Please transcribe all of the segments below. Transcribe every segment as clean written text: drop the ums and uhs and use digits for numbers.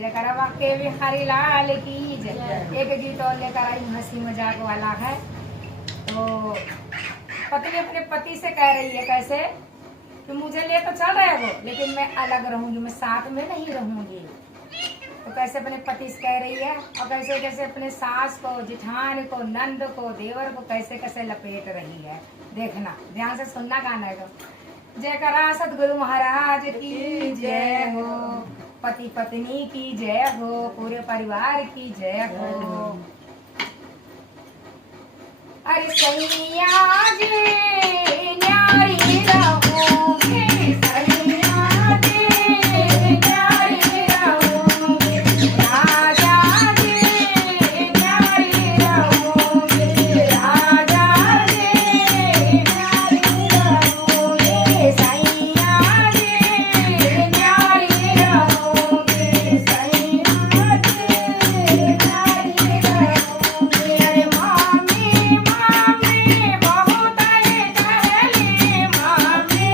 जयकारा वाके बिहारी लाल की जय। एक गीत और लेकर आई हंसी मजाक वाला है। तो पत्नी अपने पति से कह रही है कैसे कि मुझे ले तो चल रहे हो लेकिन मैं अलग रहूंगी, मैं साथ में नहीं रहूंगी। तो कैसे अपने पति से कह रही है और कैसे कैसे अपने सास को, जिठान को, नंद को, देवर को कैसे कैसे लपेट रही है। देखना, ध्यान से सुनना गाना को। जयकारा सतगुरु महाराज की जय हो, पति पत्नी की जय हो, पूरे परिवार की जय हो। अरे सैया जी न्यारी रहोगे, सैया जी न्यारी रहोगे, राजा जी न्यारी रहोगे, राजा जी न्यारी रहोगे, सैया जी न्यारी रहोगे, सैया जी न्यारी रहोगे। अरे मामी मामी बहुत टहली, मामी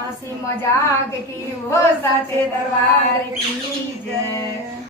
हंसी मजाक की, वो सच्चे दरबार की जय।